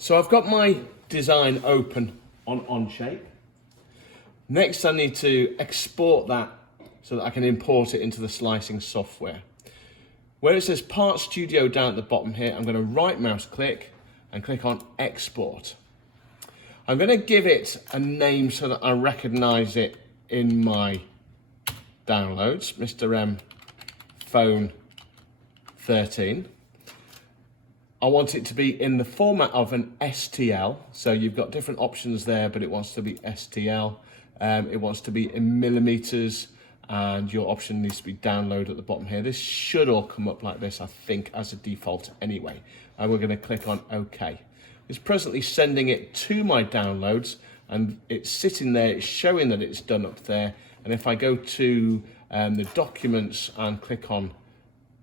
So I've got my design open on Onshape. Next I need to export that so that I can import it into the slicing software. Where it says Part Studio down at the bottom here, I'm going to right mouse click and click on Export. I'm going to give it a name so that I recognise it in my downloads, Mr. M Phone 13. I want it to be in the format of an STL, so you've got different options there, but it wants to be STL. It wants to be in millimeters, and your option needs to be download at the bottom here. This should all come up like this, I think, as a default anyway. And we're going to click on OK. It's presently sending it to my downloads, and it's sitting there, it's showing that it's done up there. And if I go to the documents and click on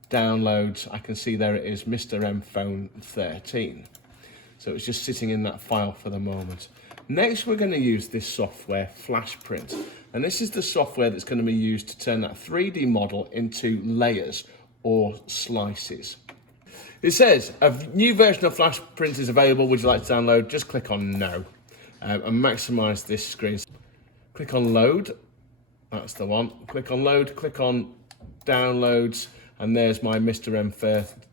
downloads, I can see there it is, Mr. M Phone 13. So it's just sitting in that file for the moment. Next, we're going to use this software, FlashPrint. And this is the software that's going to be used to turn that 3D model into layers or slices. It says, a new version of FlashPrint is available. Would you like to download? Just click on no and maximize this screen. Click on load. That's the one. Click on load, click on downloads. And there's my Mr. M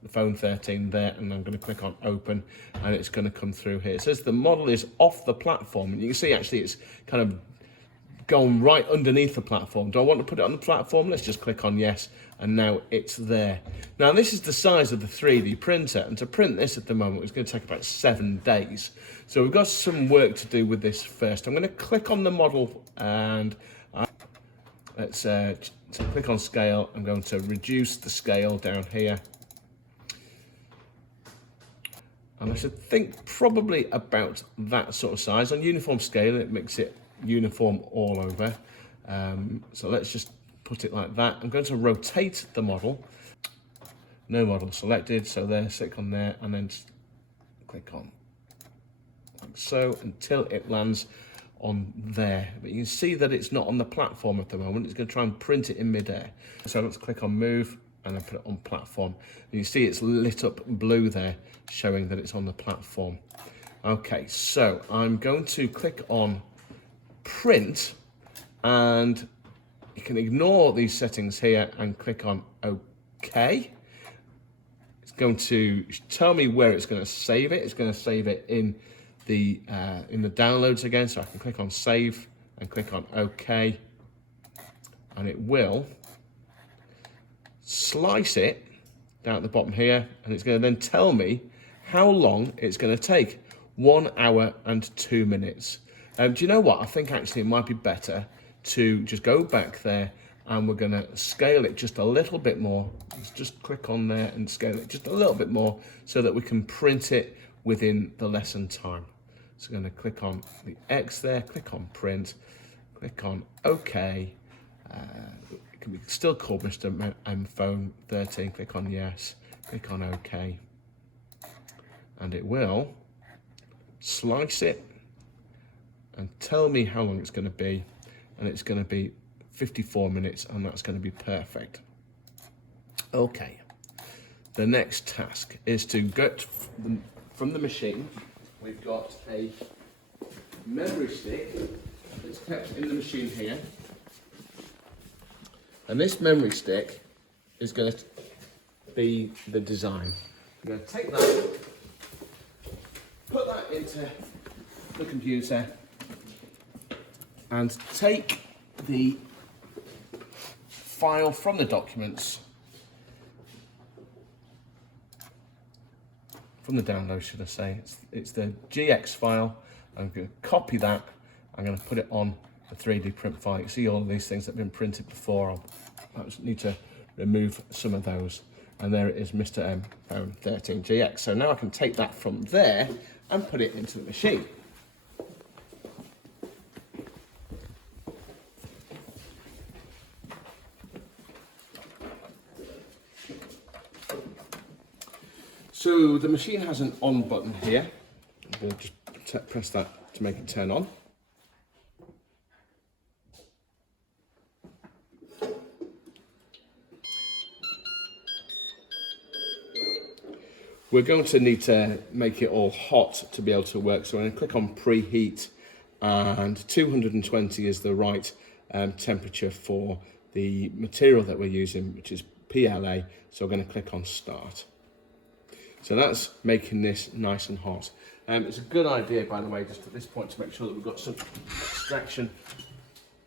Phone 13 there, and I'm going to click on open, and it's going to come through here. It says the model is off the platform, and you can see actually it's kind of going right underneath the platform. Do I want to put it on the platform? Let's just click on yes, and now it's there. Now this is the size of the 3D printer, and to print this at the moment it's going to take about 7 days. So we've got some work to do with this first. I'm going to click on the model, and let's so click on scale. I'm going to reduce the scale down here. And I should think probably about that sort of size. On uniform scale, it makes it uniform all over. So let's just put it like that. I'm going to rotate the model. No model selected, so there, click on there, and then just click on like so until it lands on there. But you can see that it's not on the platform at the moment. It's going to try and print it in midair. So let's click on move and then put it on platform. And you see it's lit up blue there, showing that it's on the platform. Okay, so I'm going to click on print, and you can ignore these settings here and click on OK. It's going to tell me where it's going to save it. It's going to save it in the downloads again, so I can click on save and click on OK, and it will slice it down at the bottom here, and it's going to then tell me how long it's going to take. 1 hour and 2 minutes. Do you know what? I think actually it might be better to just go back there, and we're going to scale it just a little bit more. Let's just click on there and scale it just a little bit more so that we can print it within the lesson time. So I'm going to click on the X there, click on print, click on OK. It can be still called Mr. M Phone 13. Click on yes, click on OK. And it will slice it and tell me how long it's going to be. And it's going to be 54 minutes, and that's going to be perfect. Okay. The next task is to get from the machine. We've got a memory stick that's kept in the machine here. And this memory stick is going to be the design. I'm going to take that, put that into the computer, and take the file from the documents, from the download, should I say. It's the GX file. I'm going to copy that. I'm going to put it on the 3D print file. You see all of these things that have been printed before. I just need to remove some of those. And there it is, Mr. M Phone 13 GX. So now I can take that from there and put it into the machine. So the machine has an on button here. We'll just press that to make it turn on. we're going to need to make it all hot to be able to work. So I'm going to click on Preheat, and 220 is the right temperature for the material that we're using, which is PLA. So we're going to click on Start. So that's making this nice and hot. It's a good idea, by the way, just at this point, to make sure that we've got some extraction,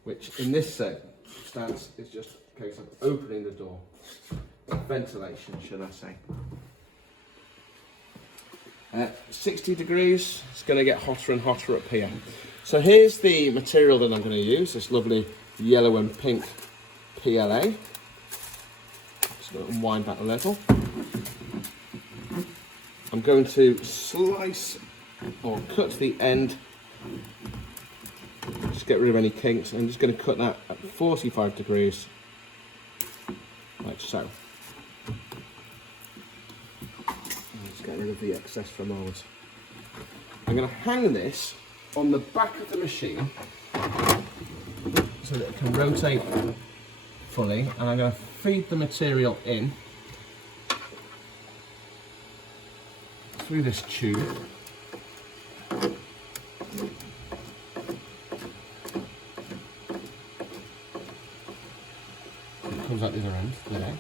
which in this stance is just a case of opening the door. Ventilation, should I say. 60 degrees, it's going to get hotter and hotter up here. So here's the material that I'm going to use, this lovely yellow and pink PLA. Just going to unwind that a little. I'm going to slice or cut the end, just get rid of any kinks. I'm just going to cut that at 45 degrees, like so. Get rid of the excess for a moment. I'm going to hang this on the back of the machine so that it can rotate fully, and I'm going to feed the material in through this tube. It comes out the other end there.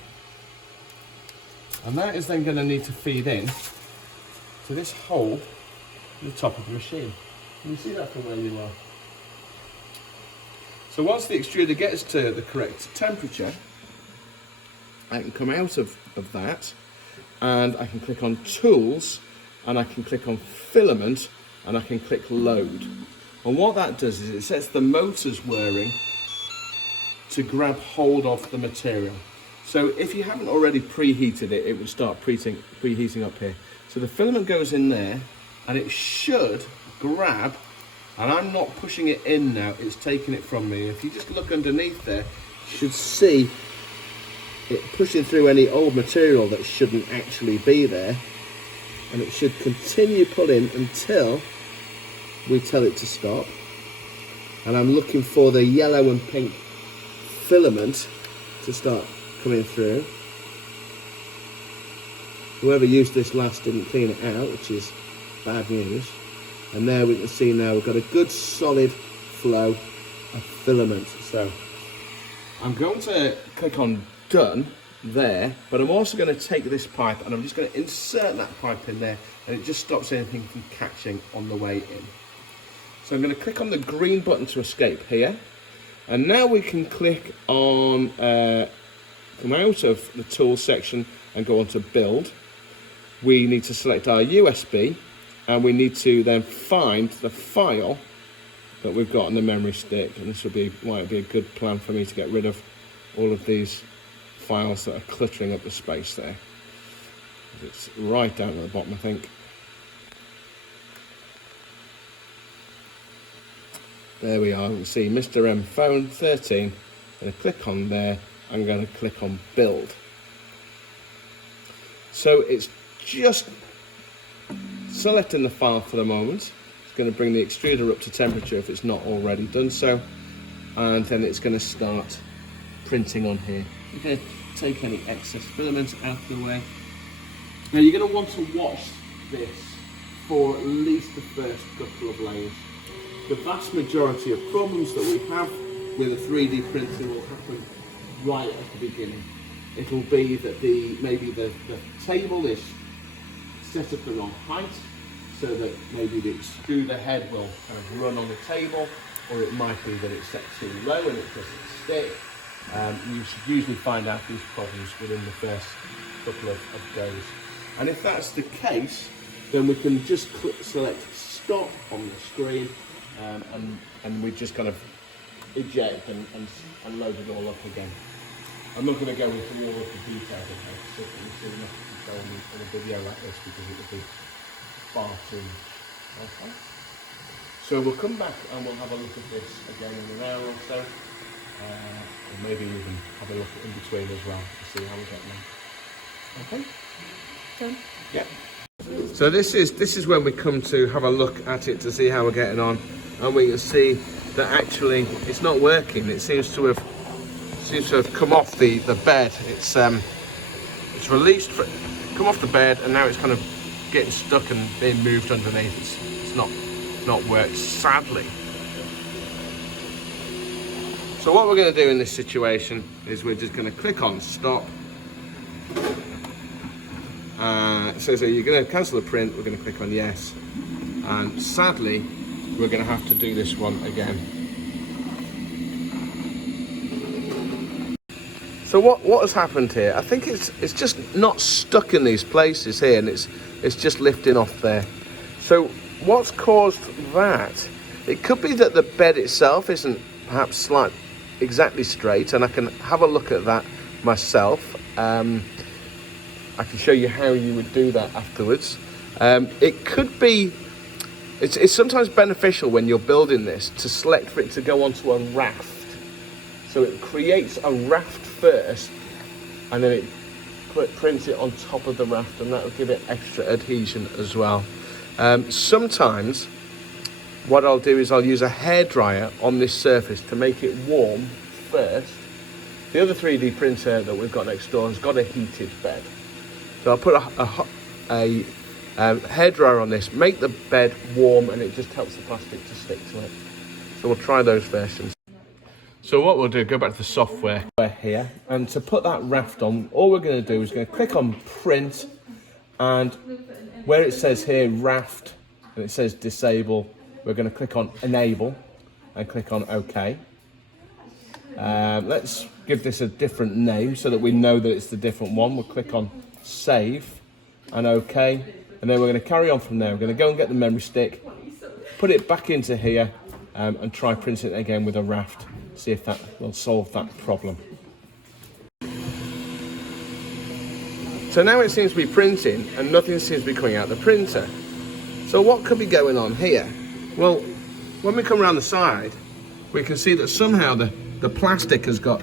And that is then going to need to feed in to this hole in the top of the machine. Can you see that from where you are? So once the extruder gets to the correct temperature, I can come out of that, and I can click on Tools, and I can click on Filament, and I can click Load. And what that does is it sets the motors whirring to grab hold of the material. So if you haven't already preheated it, it will start preheating up here. So the filament goes in there, and it should grab, and I'm not pushing it in now, it's taking it from me. If you just look underneath there, you should see it pushing through any old material that shouldn't actually be there, and it should continue pulling until we tell it to stop. And I'm looking for the yellow and pink filament to start coming through. Whoever used this last didn't clean it out, which is bad news. And there we can see now we've got a good solid flow of filament. So I'm going to click on Done there, but I'm also going to take this pipe and I'm just going to insert that pipe in there, and it just stops anything from catching on the way in. So I'm going to click on the green button to escape here, and now we can click on come out of the tool section and go on to Build. We need to select our USB, and we need to then find the file that we've got on the memory stick, and this might be a good plan for me to get rid of all of these files that are cluttering up the space there. It's right down at the bottom, I think. There we are. You can see Mr. M phone 13. I'm going to click on there. I'm going to click on Build. So it's just selecting the file for the moment. It's going to bring the extruder up to temperature if it's not already done so, and then it's going to start printing on here. Okay, take any excess filament out of the way. Now you're going to want to watch this for at least the first couple of layers. The vast majority of problems that we have with a 3D printer will happen right at the beginning. It'll be that maybe the table is set at the wrong height, so that maybe the extruder head will kind of run on the table, or it might be that it's set too low and it doesn't stick. You should usually find out these problems within the first couple of days. And if that's the case, then we can just select Stop on the screen, and we just kind of eject and load it all up again. I'm not going to go into all of the details of this, so you see enough to go in a video like this, because it would be far too much. Okay. So we'll come back and we'll have a look at this again in an hour or so. Or maybe even have a look in between as well to see how we're getting on. Okay? Yeah. So this is when we come to have a look at it to see how we're getting on, and we can see that actually it's not working. It seems to have come off the bed. It's released, come off the bed, and now it's kind of getting stuck and being moved underneath. It's not worked, sadly. So what we're going to do in this situation is we're just going to click on stop. It says you're going to cancel the print. We're going to click on yes, and sadly we're going to have to do this one again. So what has happened here? I think it's just not stuck in these places here, and it's just lifting off there. So what's caused that? It could be that the bed itself isn't perhaps exactly straight, and I can have a look at that myself. I can show you how you would do that afterwards. It could be, it's sometimes beneficial when you're building this to select for it to go onto a raft. So it creates a raft first, and then it prints it on top of the raft, and that will give it extra adhesion as well. Sometimes what I'll do is I'll use a hairdryer on this surface to make it warm first. The other 3D printer that we've got next door has got a heated bed. So I'll put a hairdryer on this, make the bed warm, and it just helps the plastic to stick to it. So we'll try those versions. So what we'll do, go back to the software here, and to put that raft on, all we're going to do is going to click on print, and where it says here raft, and it says disable, we're going to click on enable, and click on OK. Let's give this a different name so that we know that it's the different one. We'll click on save and OK, and then we're going to carry on from there. We're going to go and get the memory stick, put it back into here, and try printing it again with a raft. See if that will solve that problem. So now it seems to be printing and nothing seems to be coming out the printer. So what could be going on here? Well, when we come around the side, we can see that somehow the plastic has got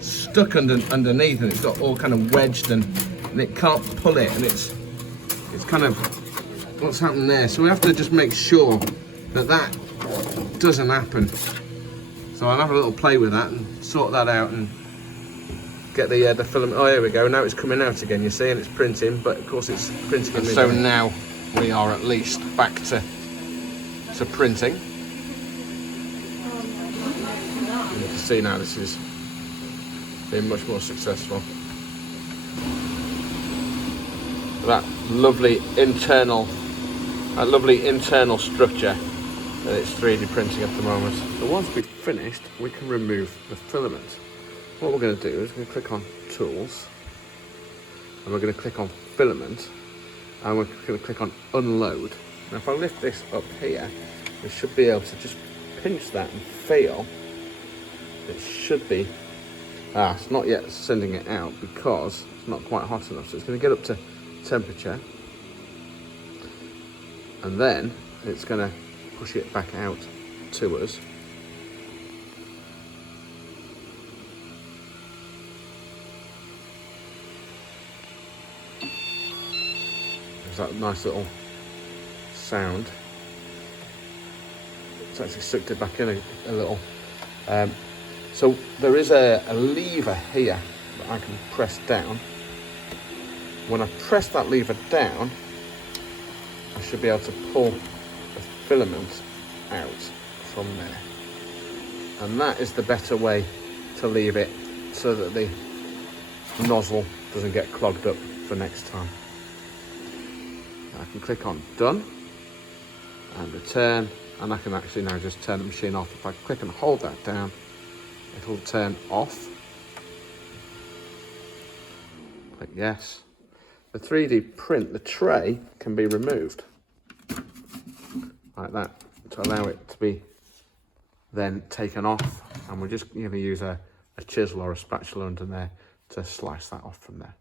stuck underneath, and it's got all kind of wedged, and it can't pull it, and it's kind of what's happening there. So we have to just make sure that doesn't happen. So I'll have a little play with that and sort that out and get the filament. Oh, here we go. Now it's coming out again, you see, and it's printing, but of course it's printing in. So now we are at least back to printing. And you can see now this is being much more successful. That lovely internal structure that it's 3D printing at the moment. So once we've finished, we can remove the filament. What we're going to do is we're going to click on Tools, and we're going to click on Filament, and we're going to click on Unload. Now if I lift this up here, we should be able to just pinch that and feel. It should be, it's not yet sending it out because it's not quite hot enough, so it's going to get up to temperature, and then it's going to push it back out to us. There's that nice little sound. It's actually sucked it back in a little. So there is a lever here that I can press down. When I press that lever down, I should be able to pull the filament out from there. And that is the better way to leave it, so that the nozzle doesn't get clogged up for next time. I can click on Done and Return, and I can actually now just turn the machine off. If I click and hold that down, it'll turn off. Click Yes. The 3D print, the tray can be removed like that to allow it to be then taken off, and we're just going to use a chisel or a spatula under there to slice that off from there.